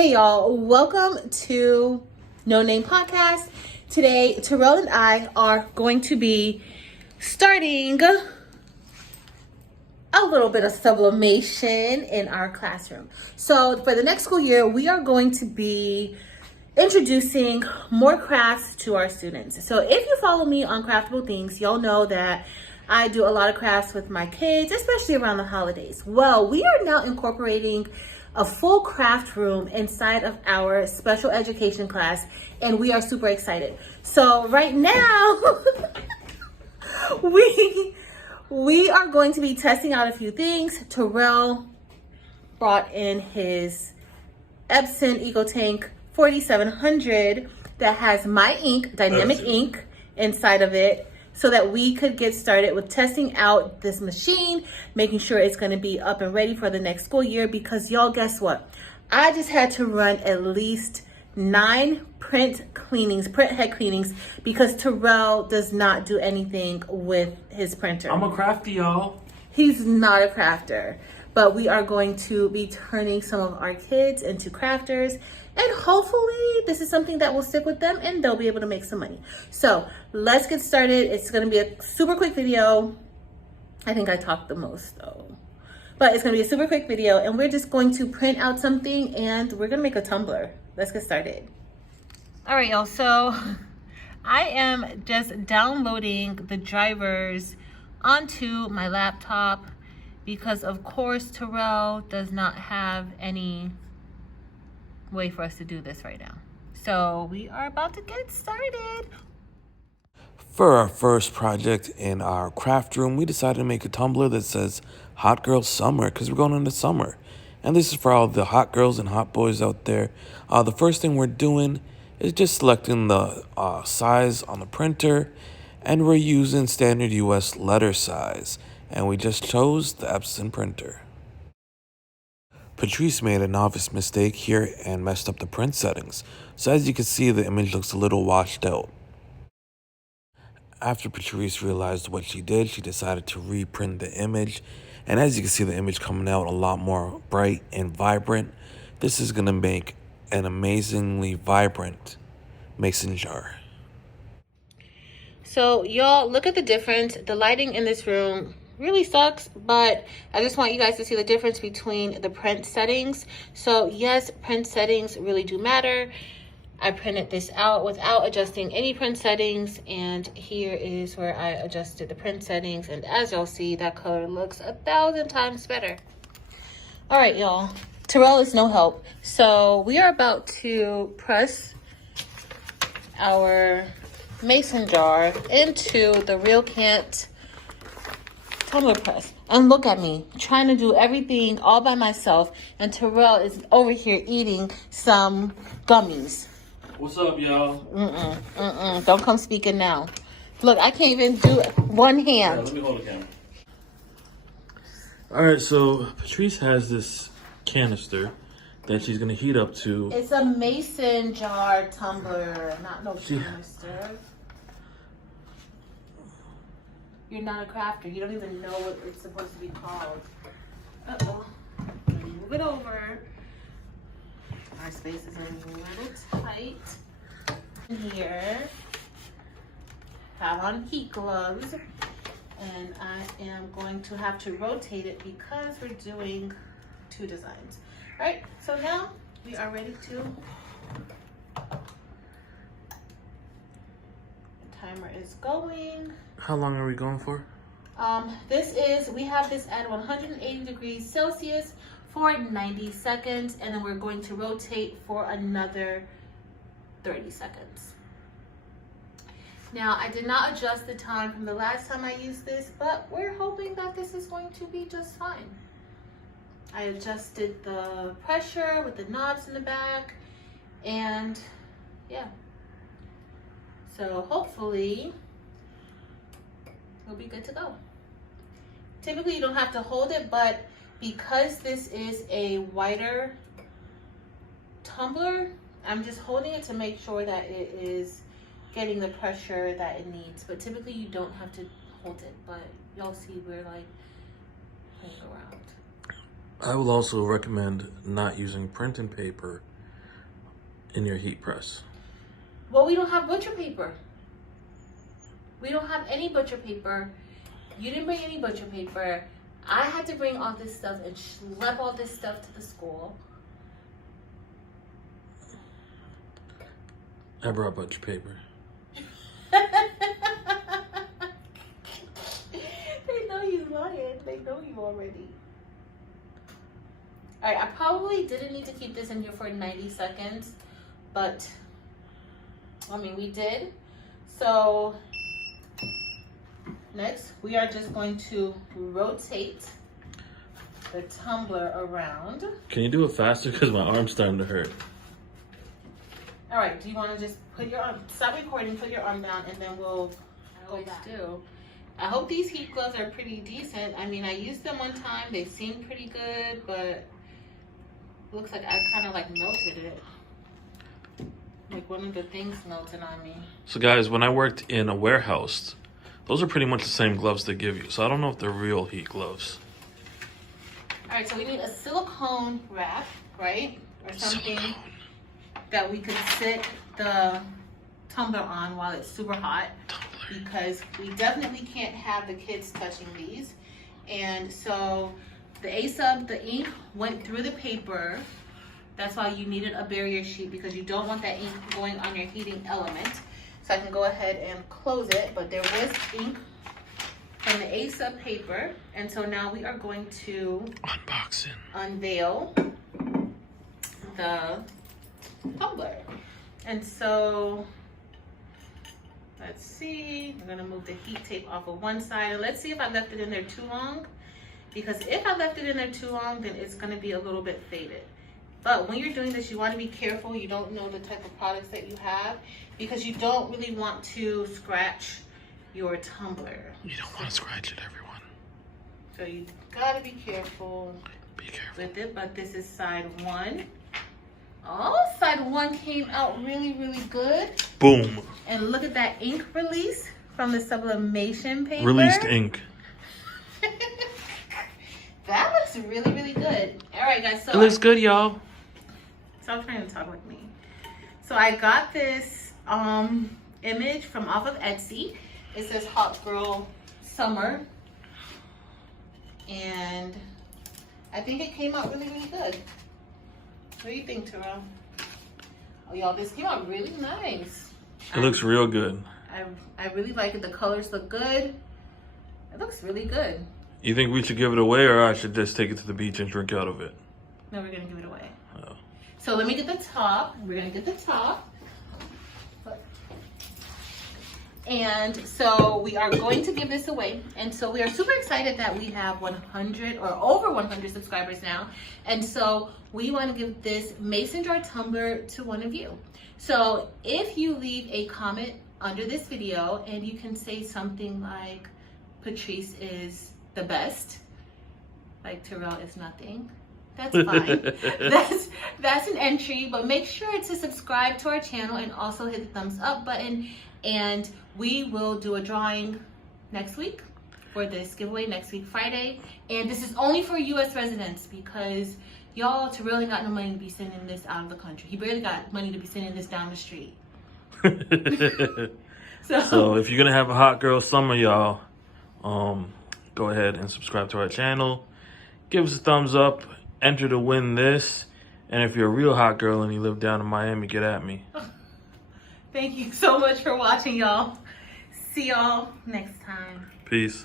Hey y'all, welcome to No Name Podcast. Today, Terrell and I are going to be starting a little bit of sublimation in our classroom. So for the next school year, we are going to be introducing more crafts to our students. So if you follow me on Craftable Things, y'all know that I do a lot of crafts with my kids, especially around the holidays. Well, we are now incorporating a full craft room inside of our special education class, and we are super excited. So right now, we are going to be testing out a few things. Terrell brought in his Epson EcoTank 4700 that has my ink, dynamic ink, inside of it, so that we could get started with testing out this machine, making sure it's going to be up and ready for the next school year. Because y'all, guess what? I just had to run at least 9 print head cleanings, because Terrell does not do anything with his printer. I'm a crafty, y'all. He's not a crafter, but we are going to be turning some of our kids into crafters, and hopefully this is something that will stick with them and they'll be able to make some money. So let's get started. It's going to be a super quick video. I think I talked the most though, but it's going to be a super quick video, and we're just going to print out something and we're going to make a tumbler. Let's get started. All right, y'all. So I am just downloading the drivers onto my laptop because of course Terrell does not have any way for us to do this right now. So we are about to get started. For our first project in our craft room, we decided to make a tumbler that says Hot Girl Summer, because we're going into summer. And this is for all the hot girls and hot boys out there. The first thing we're doing is just selecting the size on the printer, and we're using standard US letter size. And we just chose the Epson printer. Patrice made a novice mistake here and messed up the print settings. So as you can see, the image looks a little washed out. After Patrice realized what she did, she decided to reprint the image. And as you can see, the image coming out a lot more bright and vibrant. This is going to make an amazingly vibrant mason jar. So y'all, look at the difference. The lighting in this room really sucks, but I just want you guys to see the difference between the print settings. So yes, print settings really do matter. I printed this out without adjusting any print settings, and here is where I adjusted the print settings, and as y'all see, that color looks 1,000 times better. All right, y'all, Terrell is no help, so we are about to press our mason jar into the RealKant tumbler press. And look at me trying to do everything all by myself, and Terrell is over here eating some gummies. What's up, y'all? Don't come speaking now. Look, I can't even do one hand. Let me hold the camera. All right, so Patrice has this canister that she's gonna heat up to. It's a mason jar tumbler, not no canister. You're not a crafter. You don't even know what it's supposed to be called. Uh-oh. Move it over. Our space is a little tight. Here. Have on heat gloves. And I am going to have to rotate it because we're doing 2 designs. All right, so now we are ready to. The timer is going. How long are we going for? We have this at 180 degrees Celsius for 90 seconds, and then we're going to rotate for another 30 seconds. Now, I did not adjust the time from the last time I used this, but we're hoping that this is going to be just fine. I adjusted the pressure with the knobs in the back, and yeah. So hopefully we'll be good to go. Typically you don't have to hold it, but because this is a wider tumbler, I'm just holding it to make sure that it is getting the pressure that it needs. But typically you don't have to hold it, but y'all see we're like playing around. I will also recommend not using printing paper in your heat press? Well, we don't have butcher paper. We don't have any butcher paper. You didn't bring any butcher paper. I had to bring all this stuff and schlep all this stuff to the school. I brought butcher paper. They know you lying. They know you already. All right, I probably didn't need to keep this in here for 90 seconds, but I mean, we did. So next, we are just going to rotate the tumbler around. Can you do it faster? Because my arm's starting to hurt. All right, do you want to just put your arm, stop recording, put your arm down, and then we'll go do. I hope these heat gloves are pretty decent. I mean, I used them one time. They seemed pretty good, but looks like I kind of like melted it. Like one of the things melted on me. So guys, when I worked in a warehouse, those are pretty much the same gloves they give you. So I don't know if they're real heat gloves. All right, so we need a silicone wrap, right? Or something that we could sit the tumbler on while it's super hot. Because we definitely can't have the kids touching these. And so the ink went through the paper. That's why you needed a barrier sheet, because you don't want that ink going on your heating element. So I can go ahead and close it, but there was ink from the A-sub paper. And so now we are going to unveil the tumbler. And so let's see, I'm gonna move the heat tape off of one side. And let's see if I left it in there too long. Because if I left it in there too long, then it's gonna be a little bit faded. But when you're doing this, you wanna be careful. You don't know the type of products that you have, because you don't really want to scratch your tumbler. You don't want to scratch it, everyone. So you gotta be careful. Be careful with it, but this is side one. Oh, side one came out really, really good. Boom. And look at that ink release from the sublimation paper. Released ink. That looks really, really good. All right, guys. So it looks good, y'all. Stop trying to talk like me. So I got this image from off of Etsy. It says Hot Girl Summer. And I think it came out really, really good. What do you think, Terrell? Oh, y'all, this came out really nice. It looks real good. I really like it. The colors look good. It looks really good. You think we should give it away, or I should just take it to the beach and drink out of it? No, we're going to give it away. Oh. So let me get the top. We're going to get the top. And so we are going to give this away. And so we are super excited that we have 100 or over 100 subscribers now. And so we want to give this mason jar tumbler to one of you. So if you leave a comment under this video and you can say something like, Patrice is the best, like Terrell is nothing, that's fine. that's an entry, but make sure to subscribe to our channel and also hit the thumbs up button. And we will do a drawing next week for this giveaway next week, Friday. And this is only for U.S. residents, because y'all, Terrell ain't got no money to be sending this out of the country. He barely got money to be sending this down the street. So if you're going to have a hot girl summer, y'all, go ahead and subscribe to our channel. Give us a thumbs up. Enter to win this. And if you're a real hot girl and you live down in Miami, get at me. Thank you so much for watching, y'all. See y'all next time. Peace.